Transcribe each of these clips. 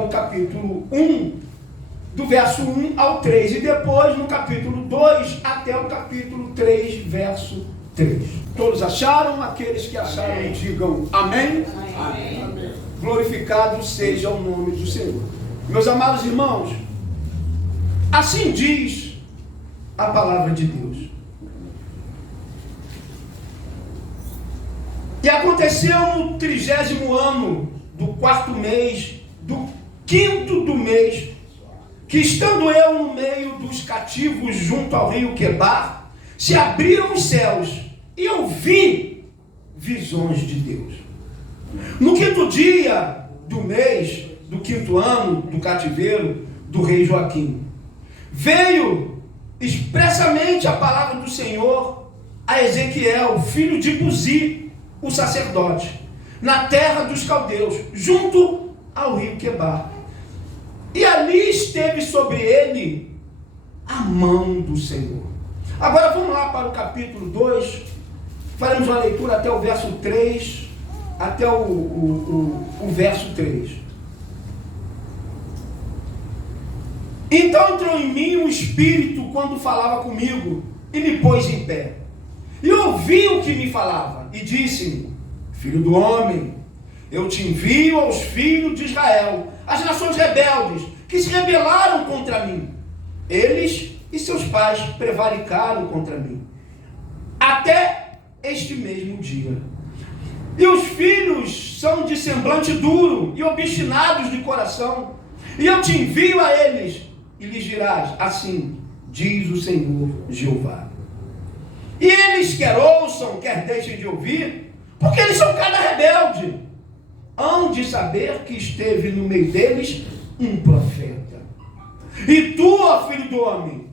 Ezequiel, no capítulo 1, do verso 1 ao 3, e depois no capítulo 2 até o capítulo 3, verso 3. Todos acharam? Aqueles que acharam, amém, digam amém. Amém. Amém. Glorificado seja o nome do Senhor. Meus amados irmãos, assim diz a palavra de Deus. E aconteceu no 30º ano do 4º mês, do 5º do mês, que estando eu no meio dos cativos junto ao rio Quebar, se abriram os céus e eu vi visões de Deus. No 5º dia do mês, do 5º ano do cativeiro do rei Joaquim, veio expressamente a palavra do Senhor a Ezequiel, filho de Buzi, o sacerdote, na terra dos caldeus, junto ao rio Quebar. E ali esteve sobre ele a mão do Senhor. Agora vamos lá para o capítulo 2, faremos uma leitura até o verso 3, até o verso 3. Então entrou em mim um espírito quando falava comigo, e me pôs em pé. E ouvi o que me falava, e disse-me: filho do homem, eu te envio aos filhos de Israel, as nações rebeldes, que se rebelaram contra mim. Eles e seus pais prevaricaram contra mim, até este mesmo dia. E os filhos são de semblante duro e obstinados de coração, e eu te envio a eles, e lhes dirás: assim diz o Senhor Jeová. E eles quer ouçam, quer deixem de ouvir, porque eles são cada rebelde. Hão de saber que esteve no meio deles um profeta. E tu, ó filho do homem,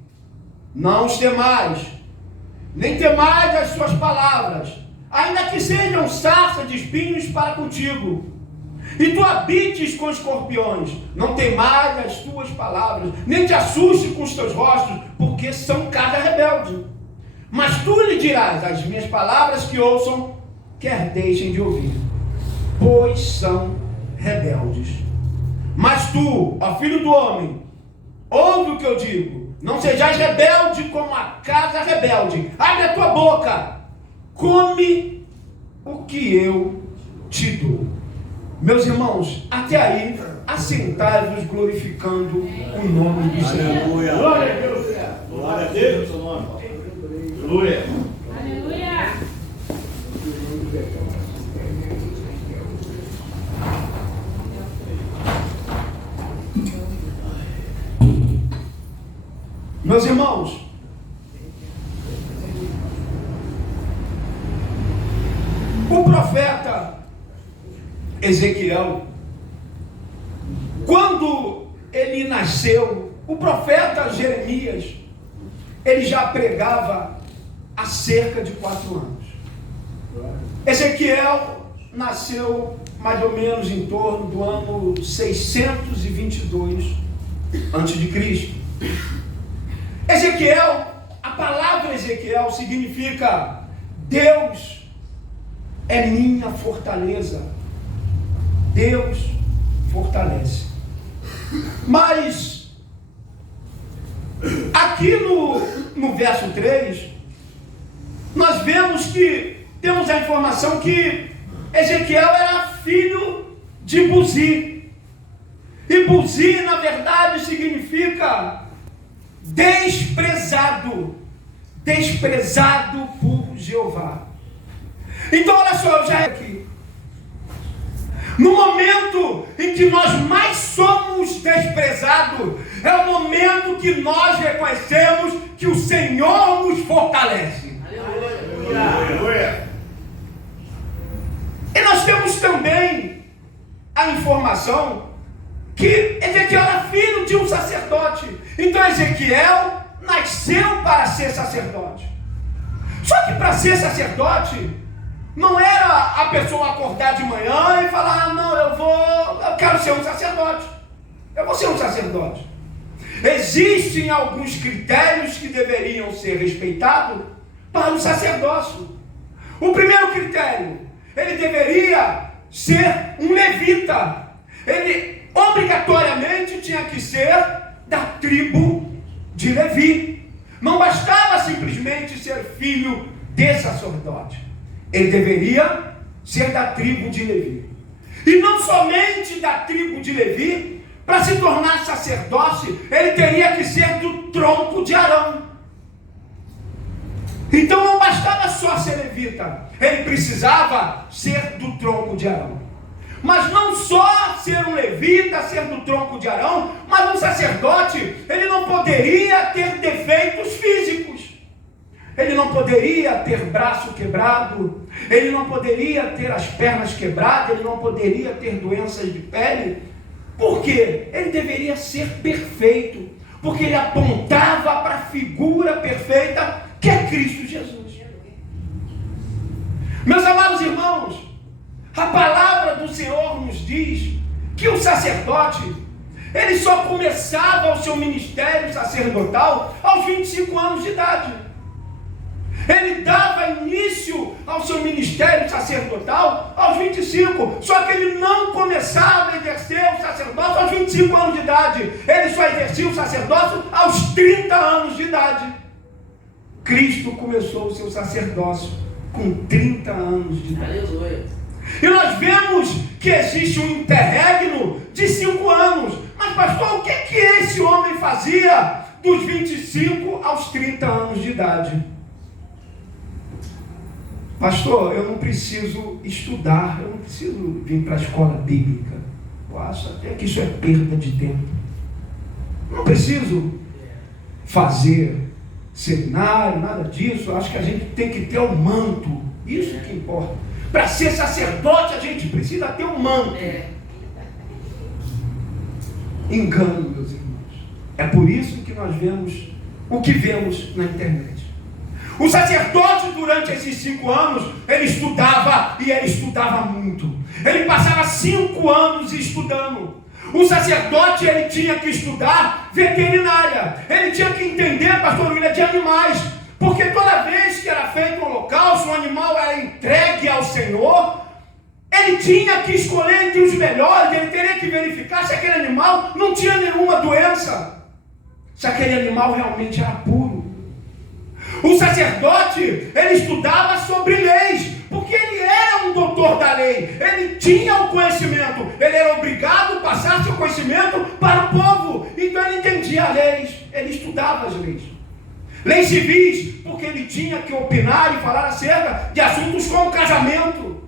não os temais, nem temais as suas palavras, ainda que sejam sarça de espinhos para contigo. E tu habites com escorpiões, não temais as tuas palavras, nem te assuste com os teus rostos, porque são cada rebelde. Mas tu lhe dirás: as minhas palavras que ouçam, quer deixem de ouvir, pois são rebeldes. Mas tu, ó filho do homem, ouve o que eu digo, não sejais rebelde como a casa rebelde. Abre a tua boca, come o que eu te dou. Meus irmãos, até aí, assentai-vos glorificando o nome do Senhor. Aleluia. Glória a Deus. Glória a Deus, seu nome. Aleluia. Aleluia. Meus irmãos, o profeta Ezequiel, quando ele nasceu, o profeta Jeremias, ele já pregava há cerca de 4 anos. Ezequiel nasceu mais ou menos em torno do ano 622 a.C. Ezequiel, a palavra Ezequiel significa Deus é minha fortaleza. Deus fortalece. Mas aqui no verso 3, nós vemos que temos a informação que Ezequiel era filho de Buzi. E Buzi, na verdade, significa desprezado. Desprezado por Jeová. Então, olha só, eu já aqui. No momento em que nós mais somos desprezados, é o momento que nós reconhecemos que o Senhor nos fortalece. Aleluia. E nós temos também a informação que Ezequiel era filho de um sacerdote. Então Ezequiel nasceu para ser sacerdote. Só que para ser sacerdote, não era a pessoa acordar de manhã e falar: não, eu quero ser um sacerdote. Eu vou ser um sacerdote. Existem alguns critérios que deveriam ser respeitados para o sacerdócio. O primeiro critério, ele deveria ser um levita. obrigatoriamente tinha que ser da tribo de Levi. Não bastava simplesmente ser filho de sacerdote. Ele deveria ser da tribo de Levi. E não somente da tribo de Levi, para se tornar sacerdote, ele teria que ser do tronco de Arão. Então não bastava só ser levita, ele precisava ser do tronco de Arão. Mas não só ser um levita, ser do tronco de Arão, mas um sacerdote, ele não poderia ter defeitos físicos. Ele não poderia ter braço quebrado, ele não poderia ter as pernas quebradas, ele não poderia ter doenças de pele. Por quê? Ele deveria ser perfeito, porque ele apontava para a figura perfeita que é Cristo Jesus. Meus amados irmãos, a palavra do Senhor nos diz que o sacerdote, ele só começava o seu ministério sacerdotal aos 25 anos de idade. Ele dava início ao seu ministério sacerdotal aos 25, só que ele não começava a exercer o sacerdócio aos 25 anos de idade, ele só exercia o sacerdócio aos 30 anos de idade. Cristo começou o seu sacerdócio com 30 anos de idade. Aleluia. E nós vemos que existe um interregno de 5 anos. Mas pastor, o que esse homem fazia dos 25 aos 30 anos de idade? Pastor, eu não preciso estudar, eu não preciso vir para a escola bíblica. Eu acho até que isso é perda de tempo. Não preciso fazer seminário, nada disso. Eu acho que a gente tem que ter o manto. Isso que importa. Para ser sacerdote, a gente precisa ter um manto. Engano, meus irmãos. É por isso que nós vemos o que vemos na internet. O sacerdote, durante esses 5 anos, ele estudava, e ele estudava muito. Ele passava 5 anos estudando. O sacerdote, ele tinha que estudar veterinária. Ele tinha que entender, pastor William, de animais. Porque toda vez que era feito um holocausto, um animal era entregue ao Senhor, ele tinha que escolher entre os melhores, ele teria que verificar se aquele animal não tinha nenhuma doença, se aquele animal realmente era puro. O sacerdote, ele estudava sobre leis, porque ele era um doutor da lei, ele tinha o conhecimento, ele era obrigado a passar seu conhecimento para o povo, então ele entendia leis, ele estudava as leis. Leis civis, porque ele tinha que opinar e falar acerca de assuntos como casamento.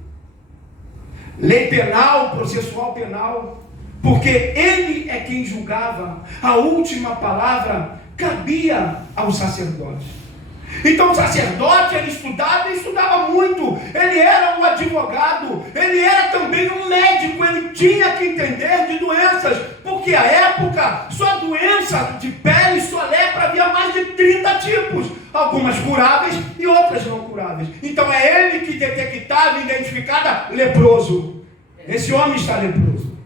Lei penal, processual penal, porque ele é quem julgava. A última palavra cabia ao sacerdote. Então o sacerdote, ele estudava e estudava muito. Ele era um advogado, ele era também um médico, ele tinha que entender de doenças, porque à época, só doença de pele, só lepra, havia mais de 30 tipos, algumas curáveis e outras não curáveis. Então é ele que detectava e identificava leproso. Esse homem está leproso.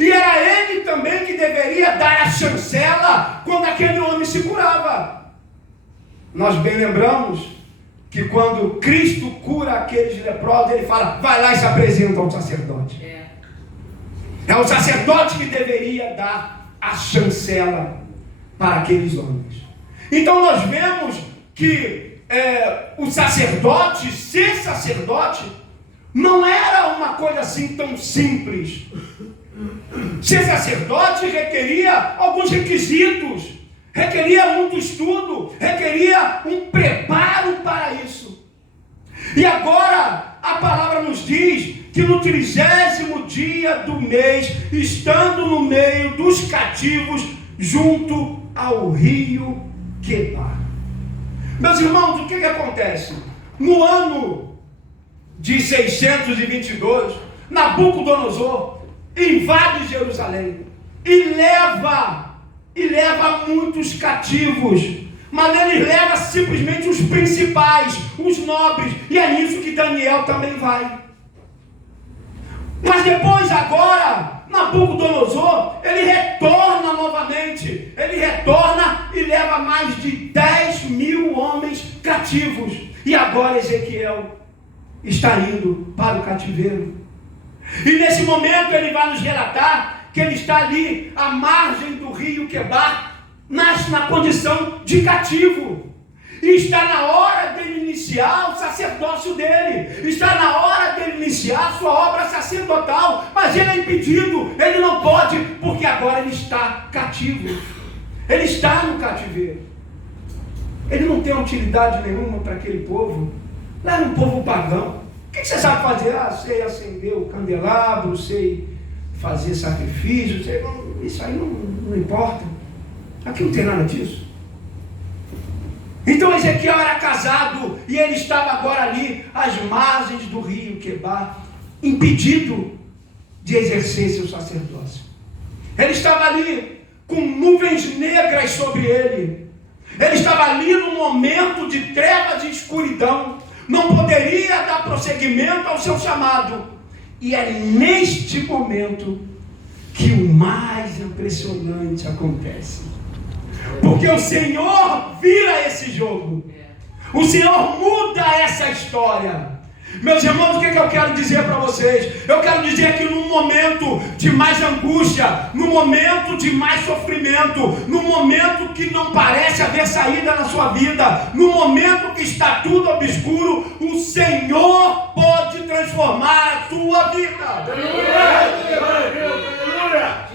E era ele também que deveria dar a chancela quando aquele homem se curava. Nós bem lembramos que quando Cristo cura aqueles leprosos, ele fala, vai lá e se apresenta ao sacerdote. É o sacerdote que deveria dar a chancela para aqueles homens. Então nós vemos que o sacerdote, ser sacerdote, não era uma coisa assim tão simples. Ser sacerdote requeria alguns requisitos. Requeria muito estudo, requeria um preparo para isso. E agora a palavra nos diz que no 30º dia do mês, estando no meio dos cativos, junto ao rio Quebar. Meus irmãos, o que acontece? No ano de 622, Nabucodonosor invade Jerusalém e leva muitos cativos, mas ele leva simplesmente os principais, os nobres, e é nisso que Daniel também vai. Mas depois, agora, Nabucodonosor, ele retorna novamente, ele retorna e leva mais de 10.000 homens cativos, e agora Ezequiel está indo para o cativeiro. E nesse momento ele vai nos relatar que ele está ali à margem do rio Quebar, nasce na condição de cativo. E está na hora dele iniciar o sacerdócio dele. Está na hora dele iniciar a sua obra sacerdotal. Mas ele é impedido, ele não pode, porque agora ele está cativo. Ele está no cativeiro. Ele não tem utilidade nenhuma para aquele povo. Lá era um povo pagão. O que você sabe fazer? Sei acender o candelabro, sei fazer sacrifício, sei... Isso aí não importa. Aqui não tem nada disso. Então Ezequiel era casado e ele estava agora ali às margens do rio Quebar, impedido de exercer seu sacerdócio. Ele estava ali com nuvens negras sobre ele. Ele estava ali num momento de trevas e escuridão. Não poderia dar prosseguimento ao seu chamado. E é neste momento que o mais impressionante acontece. Porque o Senhor vira esse jogo. O Senhor muda essa história. Meus irmãos, o que eu quero dizer para vocês? Eu quero dizer que num momento de mais angústia, num momento de mais sofrimento, num momento que não parece haver saída na sua vida, num momento que está tudo obscuro, o Senhor pode transformar a sua vida.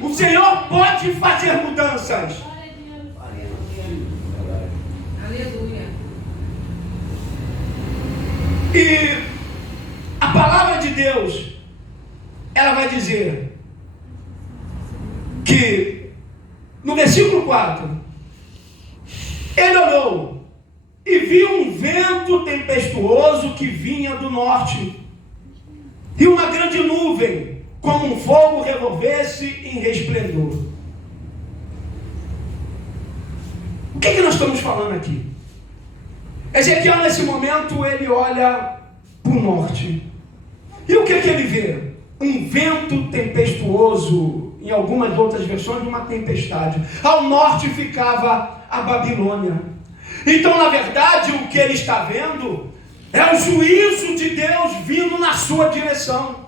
O Senhor pode fazer mudanças. Aleluia. E a palavra de Deus, ela vai dizer que no versículo 4, ele olhou e viu um vento tempestuoso que vinha do norte e uma grande nuvem, como um fogo revolver-se em resplendor. O que nós estamos falando aqui? Ezequiel, nesse momento, ele olha para o norte. E o que ele vê? Um vento tempestuoso, em algumas outras versões, uma tempestade. Ao norte ficava a Babilônia. Então, na verdade, o que ele está vendo é o juízo de Deus vindo na sua direção.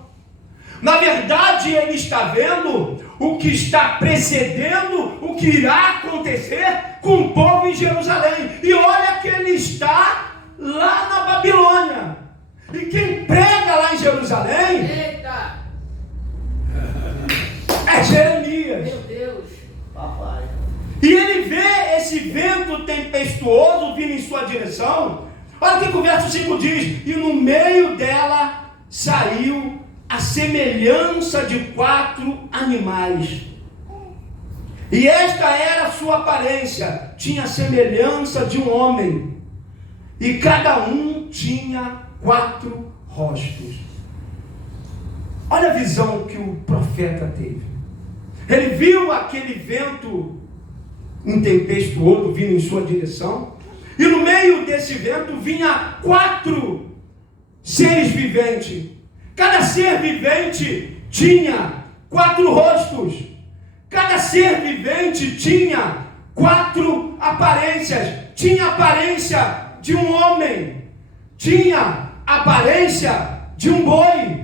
Na verdade, ele está vendo o que está precedendo, o que irá acontecer com o povo em Jerusalém. E olha que ele está lá na Babilônia. E quem prega lá em Jerusalém é Jeremias. Meu Deus. Papai. E ele vê esse vento tempestuoso vindo em sua direção. Olha o que o verso 5 diz: e no meio dela saiu a semelhança de 4 animais. E esta era a sua aparência, tinha a semelhança de um homem, e cada um tinha 4 rostos. Olha a visão que o profeta teve. Ele viu aquele vento intempestuoso vindo em sua direção, e no meio desse vento vinha 4 seres viventes. Cada ser vivente tinha 4 rostos. Cada ser vivente tinha 4 aparências. Tinha a aparência de um homem. Tinha a aparência de um boi.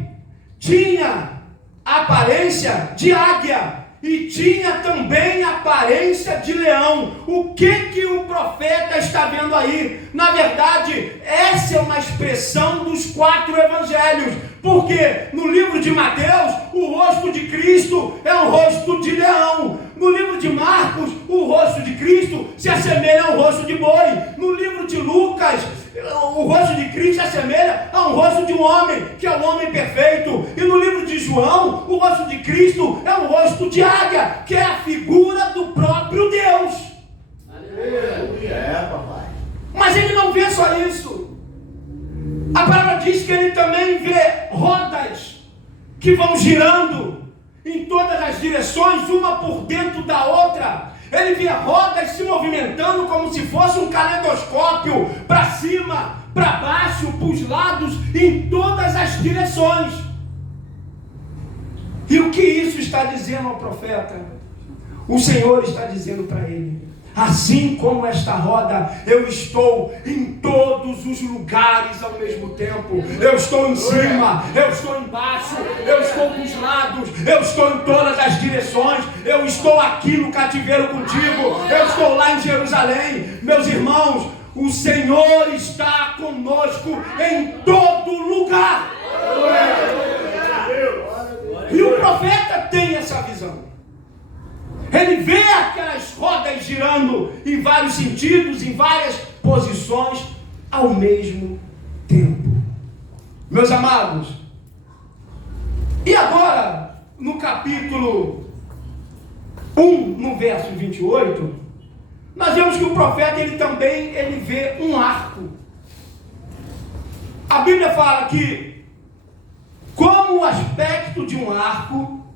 Tinha a aparência de águia. E tinha também a aparência de leão. O que o profeta está vendo aí? Na verdade, essa é uma expressão dos 4 evangelhos. Porque no livro de Mateus, o rosto de Cristo é um rosto de leão. No livro de Marcos, o rosto de Cristo se assemelha ao rosto de boi. No livro de Lucas, o rosto de Cristo se assemelha a um rosto de um homem, que é o homem perfeito. E no livro de João, o rosto de Cristo é um rosto de águia, que é a figura do próprio Deus. Aleluia. É, papai. Mas ele não vê só isso. A palavra diz que ele também vê rodas que vão girando em todas as direções, uma por dentro da outra. Ele vê rodas se movimentando como se fosse um caleidoscópio, para cima, para baixo, para os lados, em todas as direções. E o que isso está dizendo ao profeta? O Senhor está dizendo para ele: Assim como esta roda, eu estou em todos os lugares ao mesmo tempo. Eu estou em cima, eu estou embaixo, eu estou dos lados, eu estou em todas as direções. Eu estou aqui no cativeiro contigo, eu estou lá em Jerusalém. Meus irmãos, o Senhor está conosco em todo lugar. E o profeta tem essa visão. Ele vê aquelas rodas girando em vários sentidos, em várias posições, ao mesmo tempo. Meus amados, e agora, no capítulo 1, no verso 28, nós vemos que o profeta, ele vê um arco. A Bíblia fala que, como o aspecto de um arco,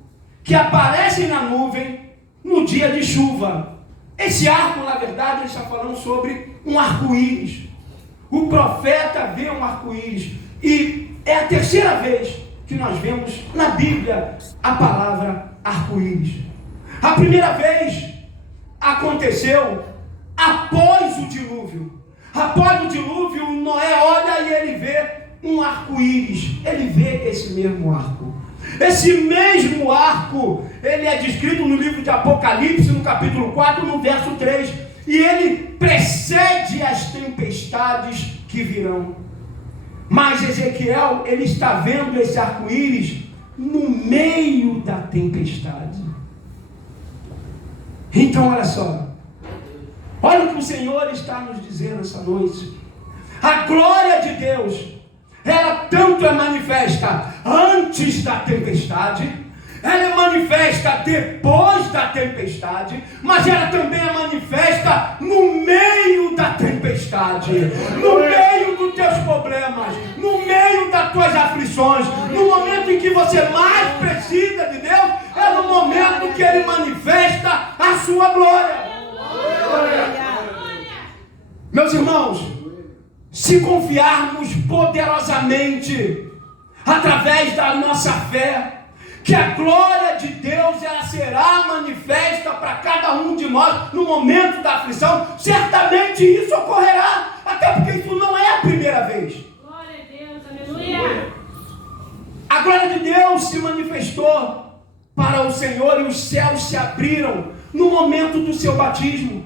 que aparece na nuvem, no dia de chuva. Esse arco, na verdade, ele está falando sobre um arco-íris. O profeta vê um arco-íris. E é a terceira vez que nós vemos na Bíblia a palavra arco-íris. A primeira vez aconteceu após o dilúvio. Após o dilúvio, Noé olha e ele vê um arco-íris. Ele vê esse mesmo arco. Esse mesmo arco, ele é descrito no livro de Apocalipse, no capítulo 4, no verso 3. E ele precede as tempestades que virão. Mas Ezequiel, ele está vendo esse arco-íris no meio da tempestade. Então, olha só. Olha o que o Senhor está nos dizendo essa noite. A glória de Deus, ela tanto é manifesta antes da tempestade, ela é manifesta depois da tempestade, mas ela também é manifesta no meio da tempestade, no meio dos teus problemas, no meio das tuas aflições, no momento em que você mais precisa de Deus, é no momento que Ele manifesta a sua glória. Meus irmãos, se confiarmos poderosamente, através da nossa fé, que a glória de Deus ela será manifesta para cada um de nós no momento da aflição, certamente isso ocorrerá, até porque isso não é a primeira vez. Glória a Deus, aleluia. A glória de Deus se manifestou para o Senhor e os céus se abriram no momento do seu batismo.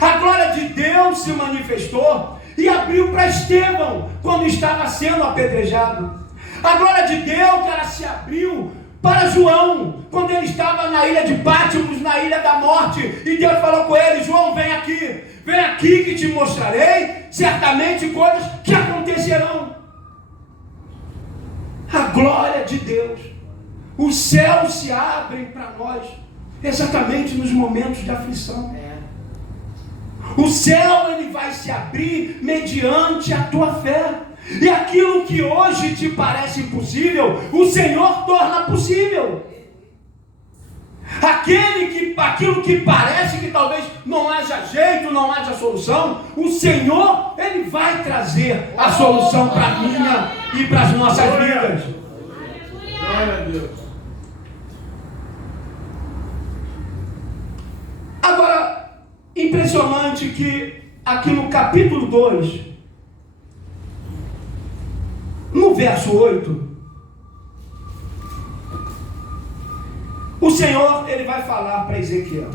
A glória de Deus se manifestou e abriu para Estevão quando estava sendo apedrejado. A glória de Deus, ela se abriu para João quando ele estava na ilha de Patmos, na ilha da morte, e Deus falou com ele: João, vem aqui que te mostrarei certamente coisas que acontecerão. A glória de Deus, os céus se abrem para nós exatamente nos momentos de aflição. O céu, ele vai se abrir mediante a tua fé. E aquilo que hoje te parece impossível, o Senhor torna possível. Aquilo que parece que talvez não haja jeito, não haja solução, o Senhor, ele vai trazer a solução para a minha e para as nossas vidas. Glória a Deus. Agora, impressionante que aqui no capítulo 2, no verso 8, o Senhor, ele vai falar para Ezequiel: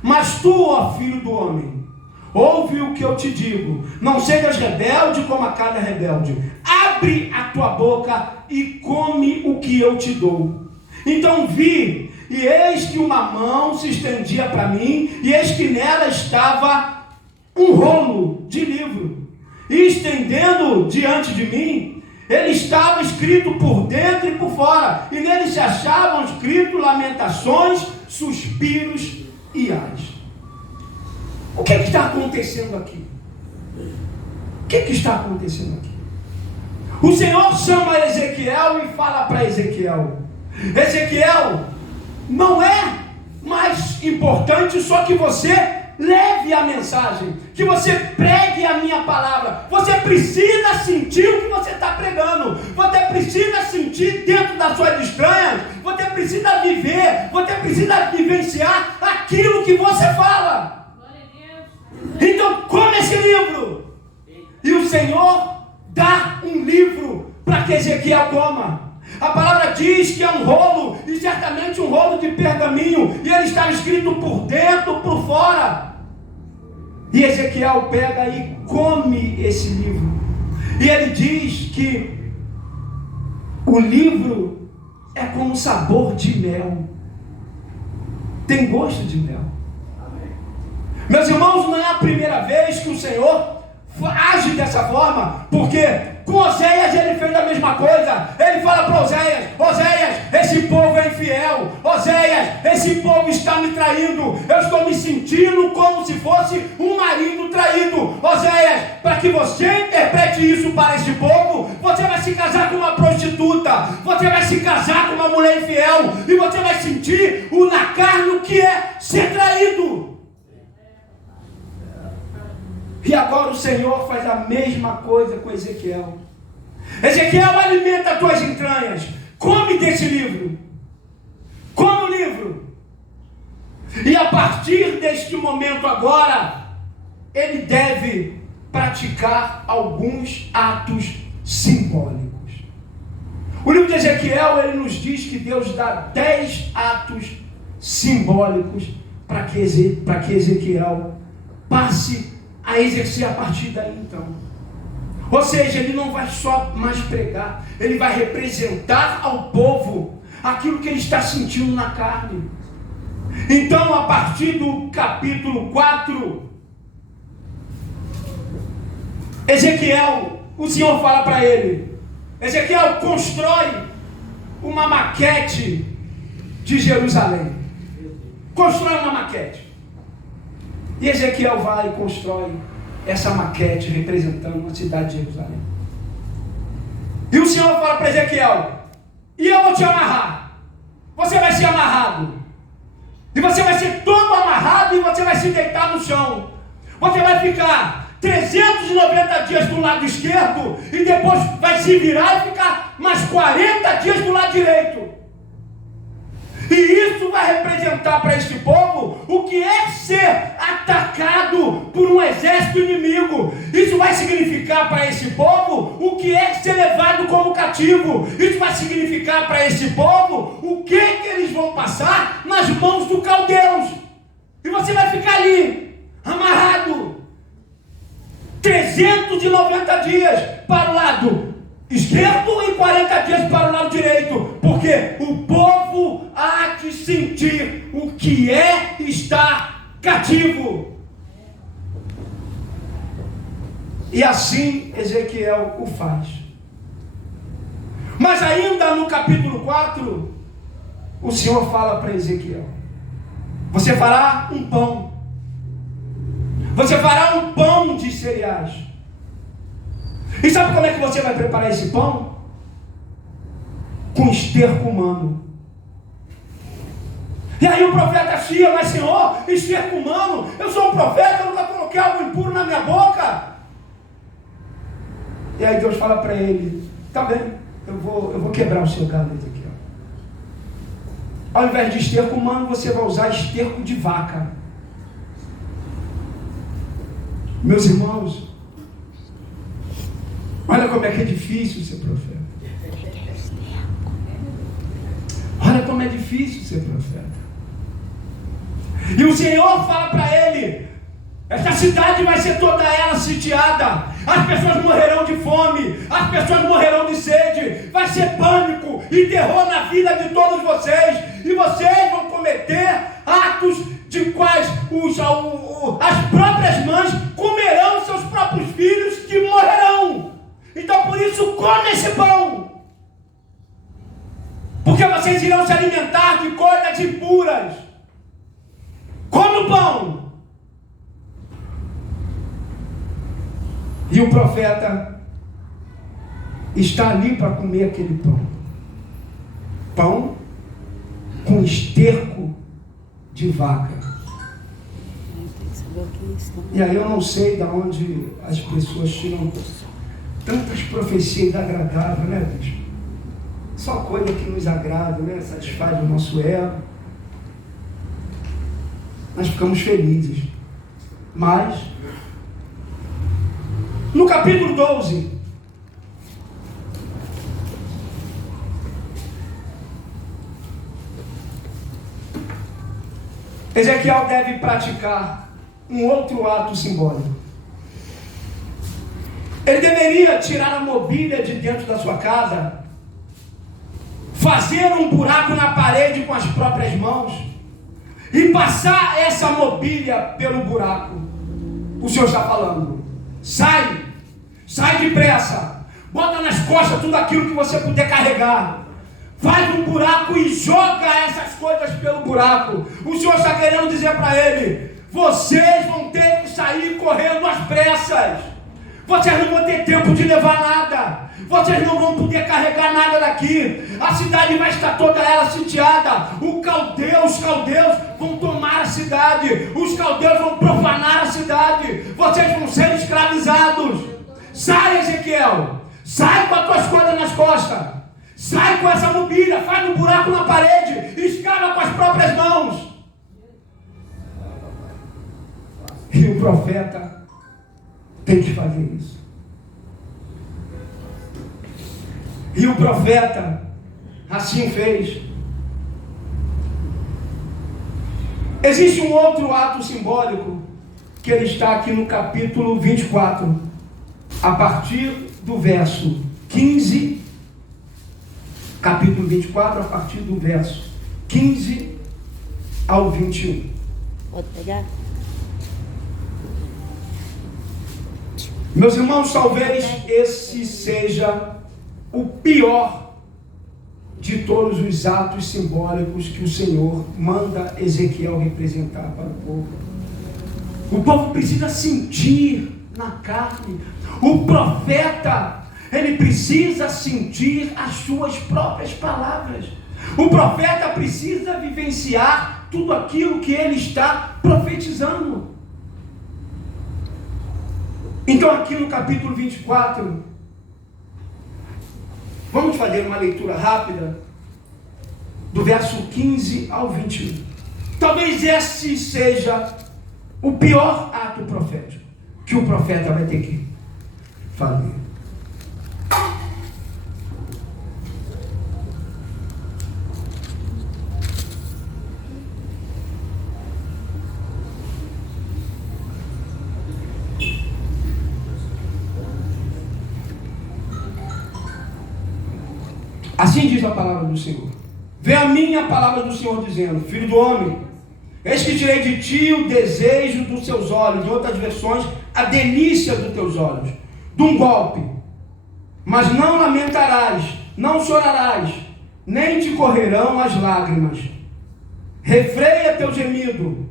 mas tu, ó filho do homem, ouve o que eu te digo, não sejas rebelde como a cabra rebelde, abre a tua boca e come o que eu te dou. Então vi, e eis que uma mão se estendia para mim, e eis que nela estava um rolo de livro, e estendendo diante de mim, ele estava escrito por dentro e por fora, e nele se achavam escritos lamentações, suspiros e ais. O que está acontecendo aqui? O que está acontecendo aqui? O Senhor chama Ezequiel e fala para Ezequiel: Ezequiel, não é mais importante só que você leve a mensagem, que você pregue a minha palavra. Você precisa sentir o que você está pregando. Você precisa sentir dentro das suas estranhas. Você precisa viver. Você precisa vivenciar aquilo que você fala. livro. E o Senhor dá um livro para que Ezequiel coma. A palavra diz que é um rolo, e certamente um rolo de pergaminho, e ele estava escrito por dentro, por fora. E Ezequiel pega e come esse livro. E ele diz que o livro é como sabor de mel. Tem gosto de mel. Meus irmãos, não é a primeira vez que o Senhor age dessa forma, porque com Oséias ele fez a mesma coisa. Ele fala para Oséias: Oséias, esse povo é infiel. Oséias, esse povo está me traindo. Eu estou me sentindo como se fosse um marido traído. Oséias, para que você interprete isso para esse povo, você vai se casar com uma prostituta, você vai se casar com uma mulher infiel, e você vai sentir na carne o que é ser traído. E agora o Senhor faz a mesma coisa com Ezequiel. Ezequiel, alimenta as tuas entranhas. Come desse livro. Come o livro. E a partir deste momento agora, ele deve praticar alguns atos simbólicos. O livro de Ezequiel, ele nos diz que Deus dá 10 atos simbólicos para que Ezequiel passe a exercer a partir daí então. Ou seja, ele não vai só mais pregar, ele vai representar ao povo aquilo que ele está sentindo na carne. Então, a partir do capítulo 4, Ezequiel, o Senhor fala para ele: Ezequiel, constrói uma maquete de Jerusalém. Constrói uma maquete. E Ezequiel vai e constrói essa maquete representando a cidade de Jerusalém. E o Senhor fala para Ezequiel: e eu vou te amarrar. Você vai ser amarrado. E você vai ser todo amarrado, e você vai se deitar no chão. Você vai ficar 390 dias do lado esquerdo, e depois vai se virar e ficar mais 40 dias do lado direito. E isso vai representar para este povo o que é ser atacado por um exército inimigo. Isso vai significar para esse povo o que é ser levado como cativo. Isso vai significar para esse povo o que eles vão passar nas mãos do caldeus. E você vai ficar ali, amarrado, 390 dias para o lado esquerdo e 40 dias para o lado direito, porque o povo há de sentir o que é estar cativo. E assim Ezequiel o faz. Mas ainda no capítulo 4, o Senhor fala para Ezequiel: você fará um pão. Você fará um pão de cereais. E sabe como é que você vai preparar esse pão? Com esterco humano. E aí o profeta chia: mas Senhor, esterco humano? Eu sou um profeta, eu nunca coloquei algo impuro na minha boca. E aí Deus fala para ele: tá bem, eu vou quebrar o seu galo aqui. Ao invés de esterco humano, você vai usar esterco de vaca. Meus irmãos, olha como é que é difícil ser profeta. Olha como é difícil ser profeta. E o Senhor fala para ele: esta cidade vai ser toda ela sitiada. As pessoas morrerão de fome, as pessoas morrerão de sede. Vai ser pânico e terror na vida de todos vocês. E vocês vão cometer atos de quais as próprias mães comerão seus próprios filhos que morrerão. Então por isso come esse pão, porque vocês irão se alimentar de coisas impuras. Come o pão. E o profeta está ali para comer aquele pão. Pão com esterco de vaca. E aí eu não sei de onde as pessoas tiram tantas profecias agradáveis, né, bicho? Só coisa que nos agrada, né? Satisfaz o nosso ego. Nós ficamos felizes. Mas No capítulo 12, Ezequiel deve praticar um outro ato simbólico. Ele deveria tirar a mobília de dentro da sua casa, fazer um buraco na parede com as próprias mãos e passar essa mobília pelo buraco. O Senhor está falando: sai depressa, bota nas costas tudo aquilo que você puder carregar, faz um buraco e joga essas coisas pelo buraco. O Senhor está querendo dizer para ele: vocês vão ter que sair correndo às pressas, vocês não vão ter tempo de levar nada, vocês não vão poder carregar nada daqui, a cidade vai estar toda ela sitiada, os caldeus vão tomar a cidade, os caldeus vão profanar a cidade, vocês vão ser escravizados. Sai, Ezequiel, sai com as tuas coisas nas costas, sai com essa mobília, faz um buraco na parede, escava com as próprias mãos. E o profeta tem que fazer isso. E o profeta assim fez. Existe um outro ato simbólico que ele está aqui no capítulo 24, a partir do verso 15. Capítulo 24, a partir do verso 15 ao 21. Pode pegar? Meus irmãos, talvez esse seja o pior de todos os atos simbólicos que o Senhor manda Ezequiel representar para o povo. O povo precisa sentir na carne. O profeta, ele precisa sentir as suas próprias palavras. O profeta precisa vivenciar tudo aquilo que ele está profetizando. Então aqui no capítulo 24, vamos fazer uma leitura rápida do verso 15 ao 21. Talvez esse seja o pior ato profético que o profeta vai ter que fazer. Assim diz a palavra do Senhor. Vê a minha palavra do Senhor dizendo: filho do homem, eis que tirei de ti o desejo dos seus olhos, em outras versões, a delícia dos teus olhos, de um golpe. Mas não lamentarás, não chorarás, nem te correrão as lágrimas. Refreia teu gemido,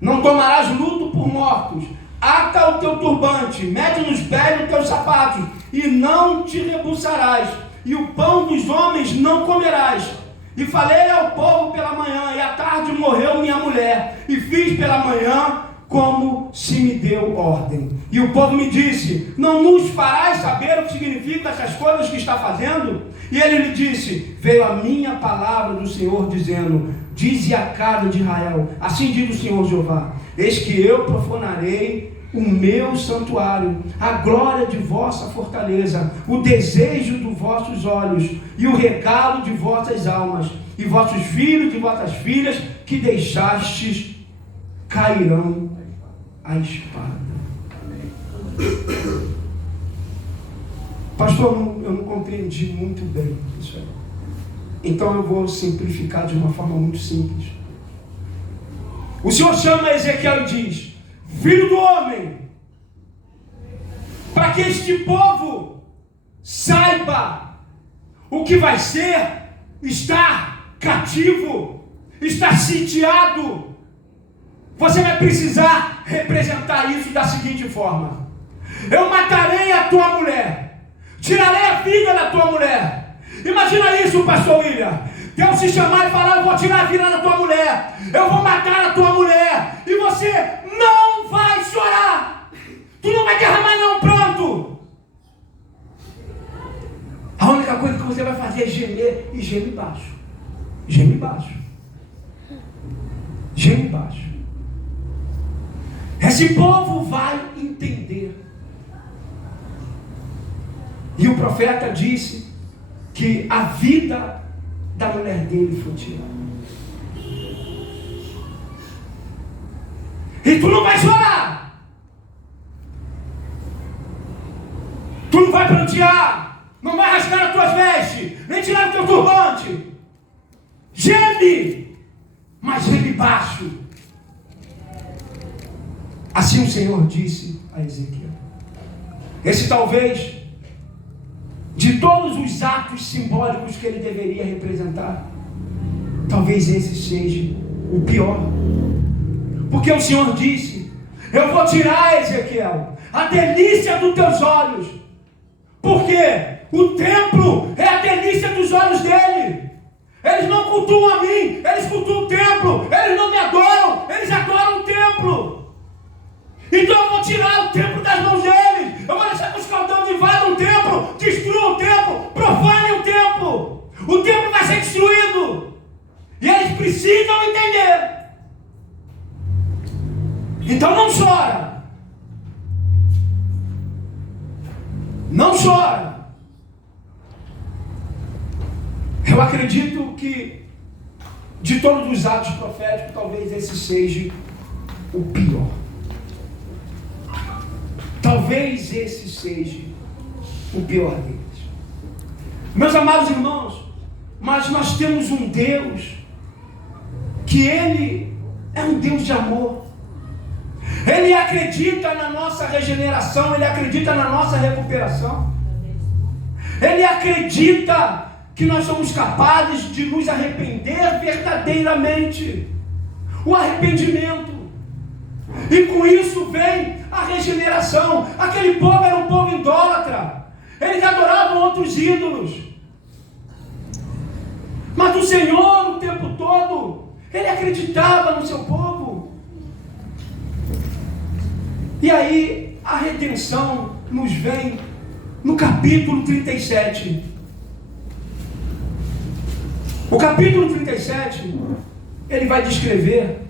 não tomarás luto por mortos. Ata o teu turbante, mete nos pés os teus sapatos, e não te rebuçarás. E o pão dos homens não comerás. E falei ao povo pela manhã, e à tarde morreu minha mulher, e fiz pela manhã como se me deu ordem. E o povo me disse: não nos farás saber o que significa essas coisas que está fazendo? E ele lhe disse: veio a minha palavra do Senhor dizendo: dize à casa de Israel, assim diz o Senhor Jeová, eis que eu profanarei o meu santuário, a glória de vossa fortaleza, o desejo dos vossos olhos, e o regalo de vossas almas, e vossos filhos e vossas filhas que deixastes cairão a espada. Pastor, eu não compreendi muito bem isso aí. Então eu vou simplificar de uma forma muito simples. O Senhor chama Ezequiel e diz: filho do homem, para que este povo saiba o que vai ser estar cativo, estar sitiado, você vai precisar representar isso da seguinte forma: eu matarei a tua mulher, tirarei a vida da tua mulher. Imagina isso, pastor William. Deus se chamar e falar: eu vou tirar a vida da tua mulher, eu vou matar a tua mulher, e você não vai chorar, tu não vai derramar nenhum pranto. A única coisa que você vai fazer é gemer, e geme baixo, geme baixo, geme baixo. Esse povo vai entender E o profeta disse que a vida da mulher dele foi tirada. E tu não vai chorar. Tu não vai prantear. Não vai rasgar as tuas vestes. Nem tirar o teu turbante. Geme. Mas geme baixo. Assim o Senhor disse a Ezequiel. Esse talvez, de todos os atos simbólicos que ele deveria representar, talvez esse seja o pior. Porque o Senhor disse: eu vou tirar, Ezequiel, a delícia dos teus olhos. Porque o templo é a delícia dos olhos dele. Eles não cultuam a mim, eles cultuam o templo. Eles não me adoram, eles adoram o templo. Então eu vou tirar o templo das mãos deles. Eu vou deixar que os caldeus invadam o templo, destruam o templo, profanem o templo. O templo vai ser destruído. E eles precisam entender. Então não chora. Não chora. Eu acredito que de todos os atos proféticos, talvez esse seja o pior. Talvez esse seja o pior deles. Meus amados irmãos, mas nós temos um Deus que Ele é um Deus de amor. Ele acredita na nossa regeneração, Ele acredita na nossa recuperação. Ele acredita que nós somos capazes de nos arrepender verdadeiramente. O arrependimento. E com isso vem a regeneração. Aquele povo era um povo idólatra. Eles adoravam outros ídolos. Mas o Senhor, o tempo todo, Ele acreditava no seu povo. E aí a redenção nos vem no capítulo 37. O capítulo 37, ele vai descrever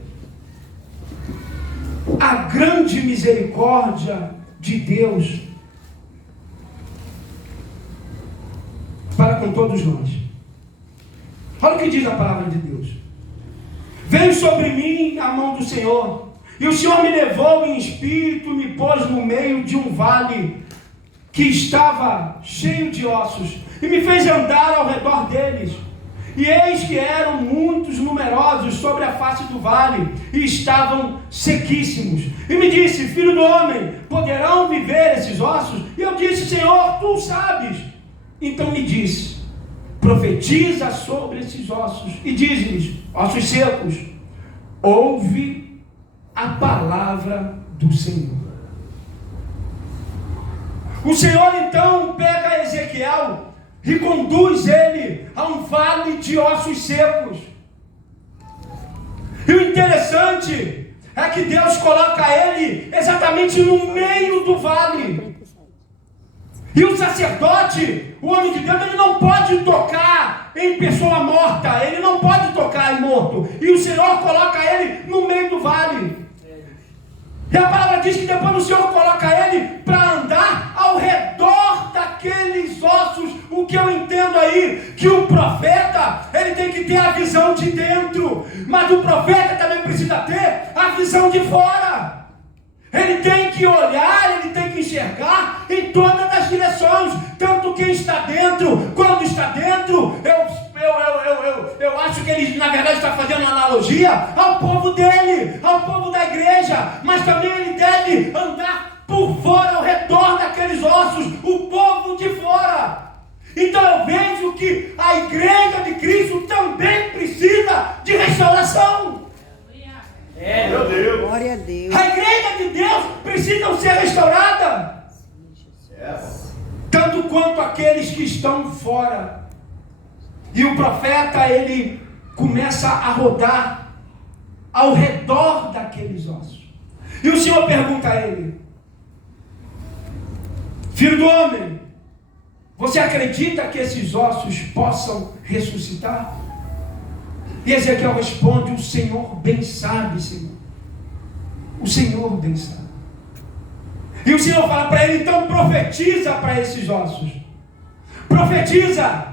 a grande misericórdia de Deus para com todos nós. Olha o que diz a palavra de Deus. Veio sobre mim a mão do Senhor, e o Senhor me levou em espírito e me pôs no meio de um vale que estava cheio de ossos, e me fez andar ao redor deles. E eis que eram muitos numerosos sobre a face do vale, e estavam sequíssimos. E me disse: filho do homem, poderão viver esses ossos? E eu disse: Senhor, tu sabes. Então me disse: profetiza sobre esses ossos, e diz-lhes: ossos secos, ouve a palavra do Senhor. O Senhor então pega Ezequiel e conduz ele a um vale de ossos secos. E o interessante é que Deus coloca ele exatamente no meio do vale. E o sacerdote, o homem de Deus, ele não pode tocar em pessoa morta, ele não pode tocar em morto. E o Senhor coloca ele no meio do vale. E a palavra diz que depois o Senhor coloca ele para andar ao redor daqueles ossos. O que eu entendo aí, que o profeta, ele tem que ter a visão de dentro, mas o profeta também precisa ter a visão de fora. Ele tem que olhar, ele tem que enxergar em todas as direções, tanto quem está dentro, quando está dentro. Eu acho que ele, na verdade, está fazendo uma analogia ao povo dele, ao povo da igreja, mas também ele deve andar por fora, ao redor daqueles ossos, o povo de fora. Então eu vejo que a igreja de Cristo também precisa de restauração. Meu Deus. Glória a Deus. A igreja de Deus precisa ser restaurada. Tanto quanto aqueles que estão fora. E o profeta, ele começa a rodar ao redor daqueles ossos. E o Senhor pergunta a ele: filho do homem, você acredita que esses ossos possam ressuscitar? E Ezequiel responde: o Senhor bem sabe, Senhor. O Senhor bem sabe. E o Senhor fala para ele: então profetiza para esses ossos. Profetiza.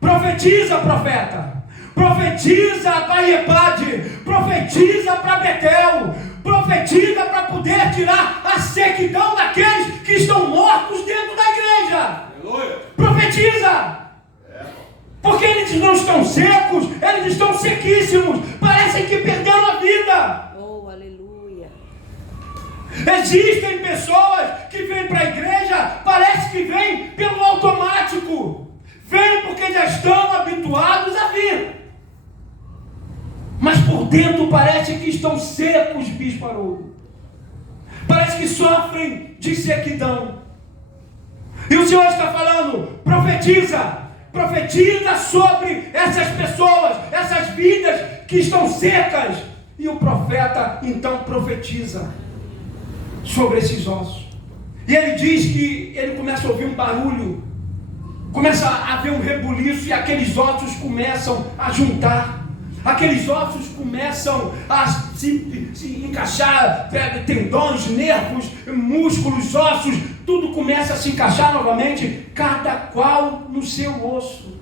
Profetiza, profeta. Profetiza para Epade. Profetiza para Betel. Profetiza para poder tirar a sequidão daqueles que estão mortos dentro da igreja. Aleluia. Profetiza. Porque eles não estão secos, eles estão sequíssimos. Parecem que perderam a vida. Oh, aleluia. Existem pessoas que vêm para a igreja, parece que vêm pelo automático. Vêm porque já estão habituados a vir. Mas por dentro parece que estão secos, bispo Haroldo. Parece que sofrem de sequidão. E o Senhor está falando, profetiza. Profetiza sobre essas pessoas, essas vidas que estão secas. E o profeta então profetiza sobre esses ossos. E ele diz que ele começa a ouvir um barulho, começa a haver um rebuliço, e aqueles ossos começam a juntar. Aqueles ossos começam a se encaixar, tendões, nervos, músculos, ossos, tudo começa a se encaixar novamente, cada qual no seu osso.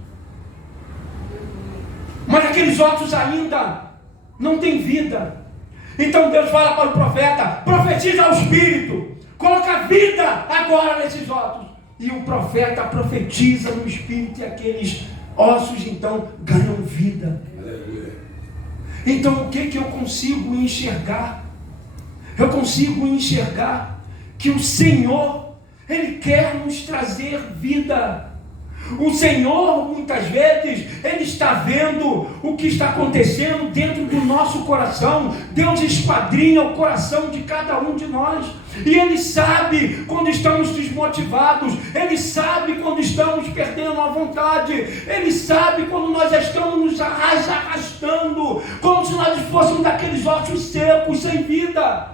Mas aqueles ossos ainda não têm vida. Então Deus fala para o profeta, profetiza ao Espírito, coloca vida agora nesses ossos. E o profeta profetiza no Espírito, e aqueles ossos então ganham vida. Então o que eu consigo enxergar? Eu consigo enxergar que o Senhor, Ele quer nos trazer vida. O Senhor, muitas vezes, Ele está vendo o que está acontecendo dentro do nosso coração. Deus esquadrinha o coração de cada um de nós. E Ele sabe quando estamos desmotivados. Ele sabe quando estamos perdendo a vontade. Ele sabe quando nós estamos nos arrastando, como se nós fôssemos daqueles ossos secos, sem vida.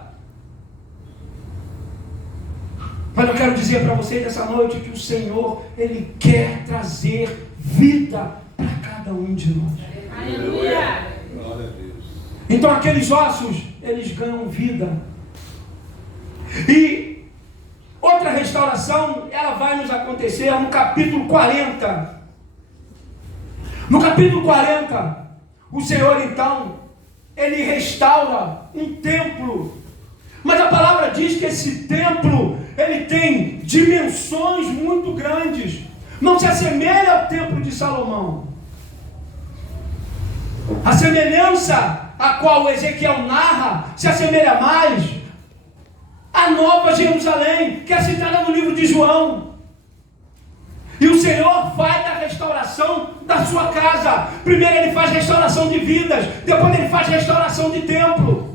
Mas eu quero dizer para vocês nessa noite que o Senhor, Ele quer trazer vida para cada um de nós. Aleluia. Glória a Deus. Então aqueles ossos, eles ganham vida. E outra restauração, ela vai nos acontecer no capítulo 40. No capítulo 40, o Senhor então, Ele restaura um templo. Mas a palavra diz que esse templo, ele tem dimensões muito grandes. Não se assemelha ao templo de Salomão. A semelhança a qual Ezequiel narra se assemelha mais à Nova Jerusalém, que é citada no livro de João. E o Senhor faz a restauração da sua casa. Primeiro Ele faz restauração de vidas, depois Ele faz restauração de templo.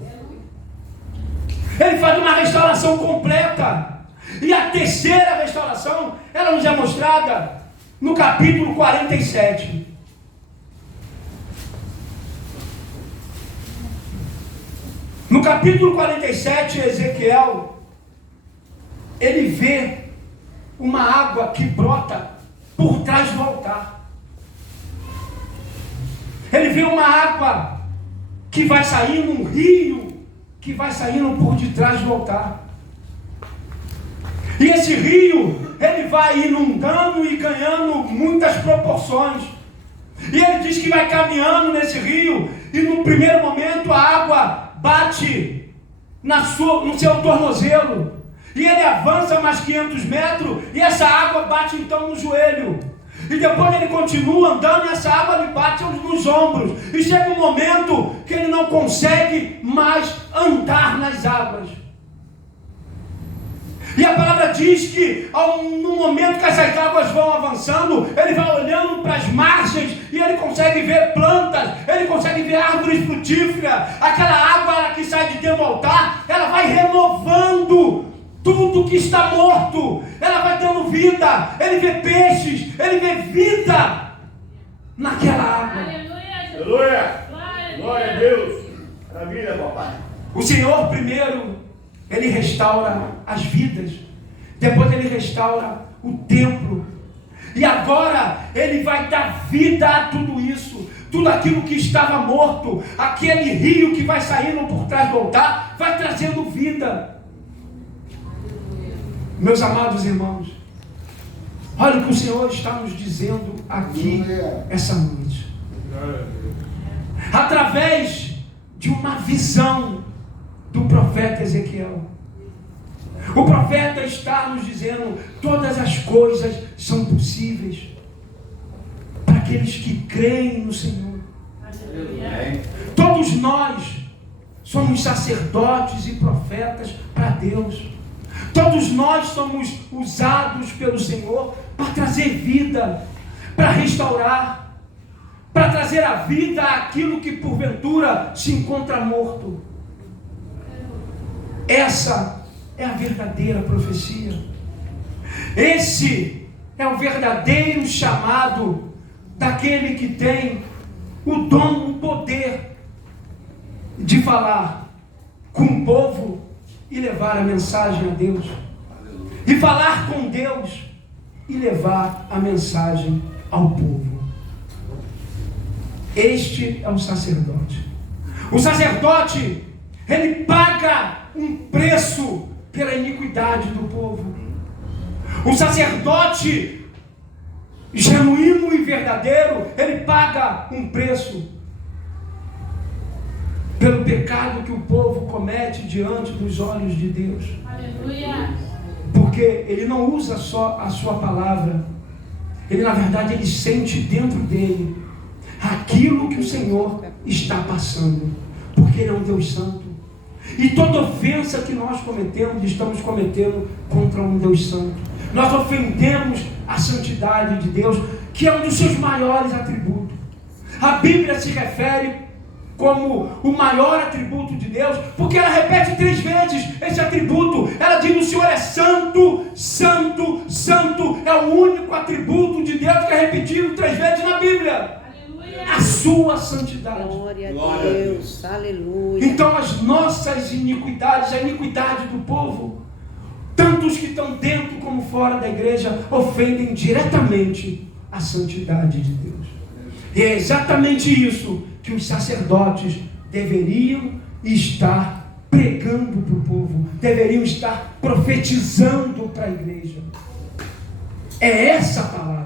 Ele faz uma restauração completa. E a terceira restauração, ela nos é mostrada no capítulo 47. No capítulo 47, Ezequiel, ele vê uma água que brota por trás do altar. Ele vê uma água que vai saindo, um rio que vai saindo por detrás do altar. E esse rio, ele vai inundando e ganhando muitas proporções. E ele diz que vai caminhando nesse rio, e no primeiro momento a água bate no seu tornozelo. E ele avança mais 500 metros, e essa água bate então no joelho. E depois ele continua andando, e essa água lhe bate nos ombros. E chega um momento que ele não consegue mais andar nas águas. E a palavra diz que no momento que essas águas vão avançando, ele vai olhando para as margens e ele consegue ver plantas, ele consegue ver árvores frutíferas. Aquela água que sai de dentro do altar, ela vai renovando tudo que está morto. Ela vai dando vida. Ele vê peixes, ele vê vida naquela água. Aleluia. Glória a Deus. Maravilha, papai. O Senhor primeiro, Ele restaura as vidas. Depois Ele restaura o templo. E agora Ele vai dar vida a tudo isso. Tudo aquilo que estava morto. Aquele rio que vai saindo por trás do altar, vai trazendo vida. Meus amados irmãos, Olha o que o Senhor está nos dizendo aqui essa noite. Através de uma visão do profeta Ezequiel. O profeta está nos dizendo: todas as coisas são possíveis para aqueles que creem no Senhor. Todos nós somos sacerdotes e profetas para Deus. Todos nós somos usados pelo Senhor para trazer vida, para restaurar, para trazer a vida àquilo que porventura se encontra morto. Essa é a verdadeira profecia. Esse é o verdadeiro chamado daquele que tem o dom, o poder de falar com o povo e levar a mensagem a Deus. E falar com Deus e levar a mensagem ao povo. Este é o sacerdote. O sacerdote, ele paga um preço pela iniquidade do povo. O sacerdote genuíno e verdadeiro, ele paga um preço pelo pecado que o povo comete diante dos olhos de Deus. Aleluia. Porque ele não usa só a sua palavra, ele na verdade ele sente dentro dele aquilo que o Senhor está passando, porque ele é um Deus santo. E toda ofensa que nós cometemos, estamos cometendo contra um Deus santo. Nós ofendemos a santidade de Deus, que é um dos seus maiores atributos. A Bíblia se refere como o maior atributo de Deus, porque ela repete 3 vezes esse atributo. Ela diz: o Senhor é santo, santo, santo. É o único atributo de Deus que é repetido 3 vezes na Bíblia. A sua santidade. Glória a Deus, aleluia. Então as nossas iniquidades, a iniquidade do povo, tanto os que estão dentro como fora da igreja, ofendem diretamente a santidade de Deus. E é exatamente isso que os sacerdotes deveriam estar pregando para o povo, deveriam estar profetizando para a igreja. É essa a palavra.